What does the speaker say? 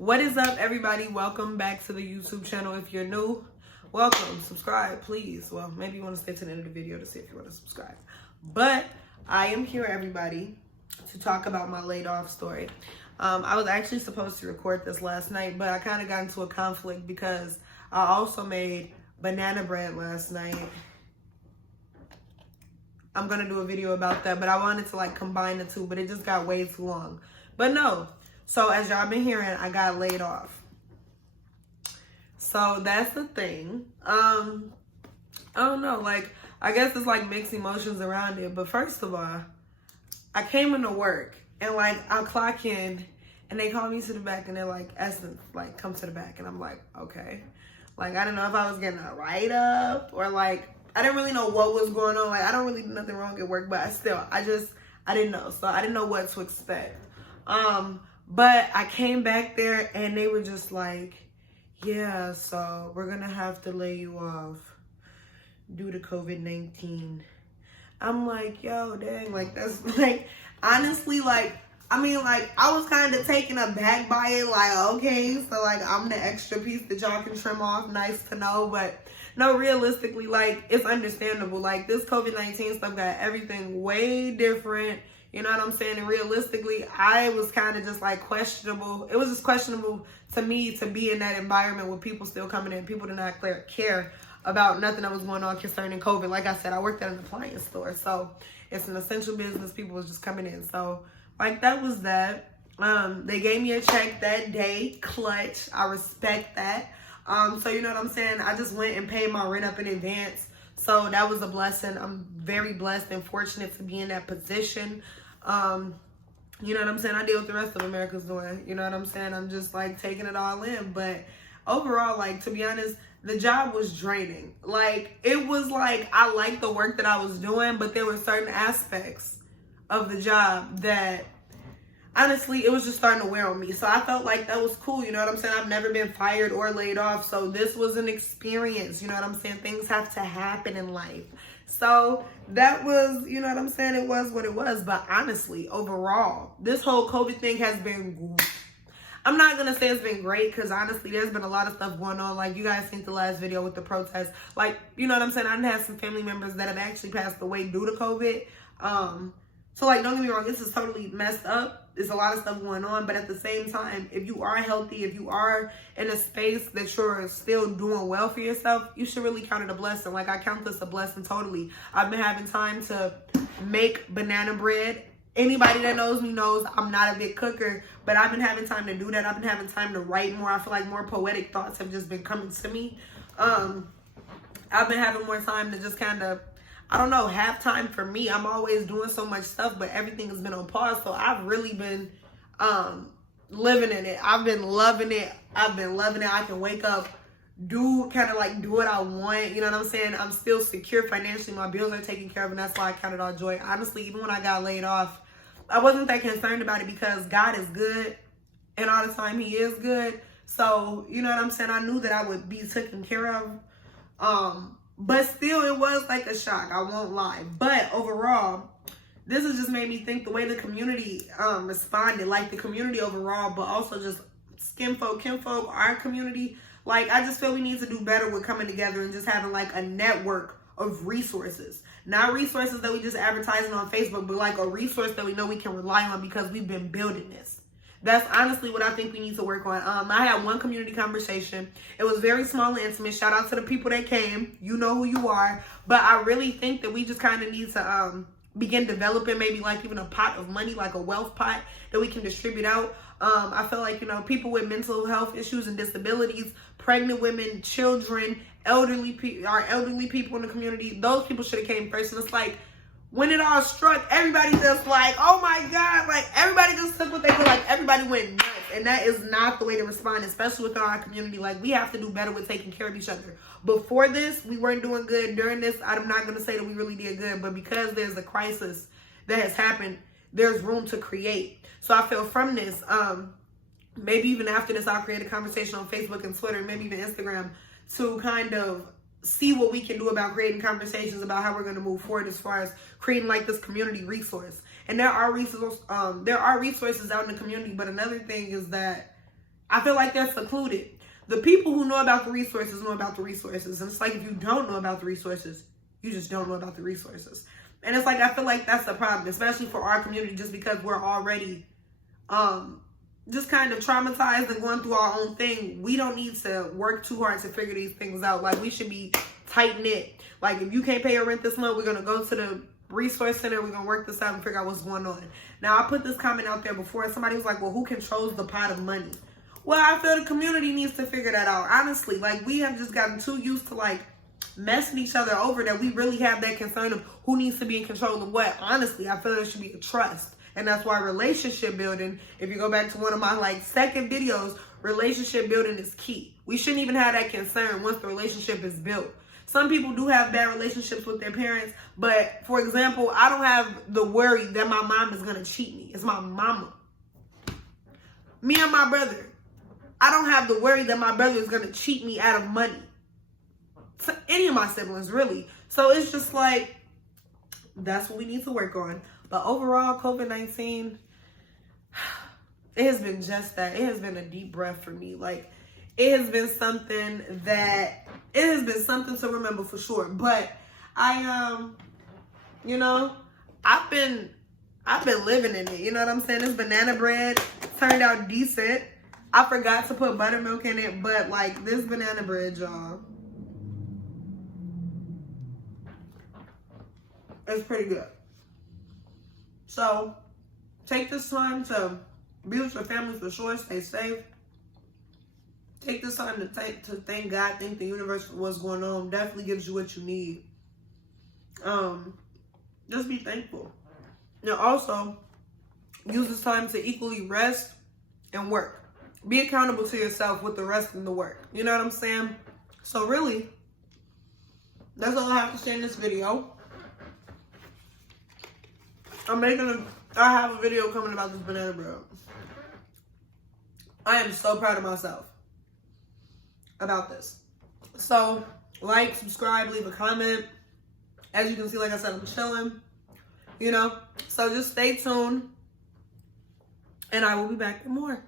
What is up, everybody? Welcome back to the YouTube channel. If you're new, welcome. Subscribe, please. Well, maybe you want to stay to the end of the video to see if you want to subscribe. But I am here, everybody, to talk about my laid off story. I was actually supposed to record this last night, but I kind of got into a conflict because I also made banana bread last night. I'm going to do a video about that, but I wanted to combine the two, but it just got way too long. But no. So as y'all been hearing, I got laid off. So that's the thing. I don't know. I guess it's mixed emotions around it. But first of all, I came into work and I clock in and they call me to the back and they're like, Essence, come to the back. And I'm like, okay. I didn't know if I was getting a write-up or I didn't really know what was going on. I don't really do nothing wrong at work, but I didn't know. So I didn't know what to expect. But I came back there and they were just like, yeah, so we're going to have to lay you off due to COVID-19. I'm like, yo, dang, that's honestly, I was kind of taken aback by it. Okay, so I'm the extra piece that y'all can trim off. Nice to know. But no, realistically, it's understandable. This COVID-19 stuff got everything way different. You know what I'm saying? And realistically, I was kind of just questionable. It was just questionable to me to be in that environment with people still coming in. People did not care about nothing that was going on concerning COVID. Like I said, I worked at an appliance store. So it's an essential business. People was just coming in. So that was that. They gave me a check that day. Clutch. I respect that. So you know what I'm saying? I just went and paid my rent up in advance. So that was a blessing. I'm very blessed and fortunate to be in that position. You know what I'm saying? I deal with the rest of America's doing. You know what I'm saying? I'm just taking it all in. But overall, to be honest, the job was draining. It was I liked the work that I was doing, but there were certain aspects of the job that honestly, it was just starting to wear on me. So I felt that was cool. You know what I'm saying? I've never been fired or laid off. So this was an experience. You know what I'm saying? Things have to happen in life. So that was, you know what I'm saying? It was what it was. But honestly, overall, this whole COVID thing has been, I'm not going to say it's been great because honestly, there's been a lot of stuff going on. You guys seen the last video with the protests. You know what I'm saying? I had some family members that have actually passed away due to COVID. So don't get me wrong, this is totally messed up. There's a lot of stuff going on, but at the same time, if you are healthy, if you are in a space that you're still doing well for yourself, you should really count it a blessing. I count this a blessing totally. I've been having time to make banana bread. Anybody that knows me knows I'm not a big cooker, but I've been having time to do that. I've been having time to write more. I feel more poetic thoughts have just been coming to me. I've been having more time to just kind of, I don't know, have time for me. I'm always doing so much stuff, but everything has been on pause. So I've really been living in it. I've been loving it. I can wake up, do what I want. You know what I'm saying? I'm still secure financially. My bills are taken care of, and that's why I count it all joy. Honestly, even when I got laid off, I wasn't that concerned about it because God is good, and all the time He is good. So, you know what I'm saying? I knew that I would be taken care of. But still, it was a shock. I won't lie. But overall, this has just made me think the way the community responded. The community overall, but also just skinfolk, kinfolk, our community. I just feel we need to do better with coming together and just having a network of resources. Not resources that we just advertising on Facebook, but a resource that we know we can rely on because we've been building this. That's honestly what I think we need to work on. I had one community conversation. It was very small and intimate. Shout out to the people that came. You know who you are. But I really think that we just kind of need to begin developing maybe even a pot of money, a wealth pot that we can distribute out. I feel people with mental health issues and disabilities, pregnant women, children, elderly people in the community, those people should have came first. And it's when it all struck, everybody just oh my God, everybody just took what they could, everybody went nuts. And that is not the way to respond, especially within our community. We have to do better with taking care of each other. Before this, we weren't doing good. During this, I'm not going to say that we really did good, but because there's a crisis that has happened, there's room to create. So I feel from this, maybe even after this, I'll create a conversation on Facebook and Twitter, maybe even Instagram, to kind of see what we can do about creating conversations about how we're going to move forward as far as creating this community resource. And there are resources out in the community, but another thing is that I feel like they're secluded. The people who know about the resources know about the resources. And it's like, if you don't know about the resources, you just don't know about the resources. And it's like, I feel like that's the problem, especially for our community, just because we're already just kind of traumatized and going through our own thing. We don't need to work too hard to figure these things out. Like, we should be tight knit. Like, if you can't pay your rent this month, we're going to go to the resource center. We're going to work this out and figure out what's going on. Now, I put this comment out there before. Somebody was like, well, who controls the pot of money? Well, I feel the community needs to figure that out. Honestly, like, we have just gotten too used to, like, messing each other over that we really have that concern of who needs to be in control of what. Honestly, I feel there should be a trust. And that's why relationship building, if you go back to one of my, like, second videos, relationship building is key. We shouldn't even have that concern once the relationship is built. Some people do have bad relationships with their parents, but, for example, I don't have the worry that my mom is going to cheat me. It's my mama. Me and my brother, I don't have the worry that my brother is going to cheat me out of money. To any of my siblings, really. So it's just like, that's what we need to work on. But overall, COVID-19, it has been just that. It has been a deep breath for me. Like, it has been something to remember for sure. But you know, I've been living in it. You know what I'm saying? This banana bread turned out decent. I forgot to put buttermilk in it, but like, this banana bread, y'all, it's pretty good. So take this time to be with your family for sure. Stay safe. Take this time to thank God, thank the universe for what's going on. Definitely gives you what you need. Just be thankful. Now also, use this time to equally rest and work. Be accountable to yourself with the rest and the work. You know what I'm saying? So really, that's all I have to say in this video. I have a video coming about this banana bread. I am so proud of myself about this. So, like, subscribe, leave a comment. As you can see, like I said, I'm chilling. You know? So just stay tuned. And I will be back with more.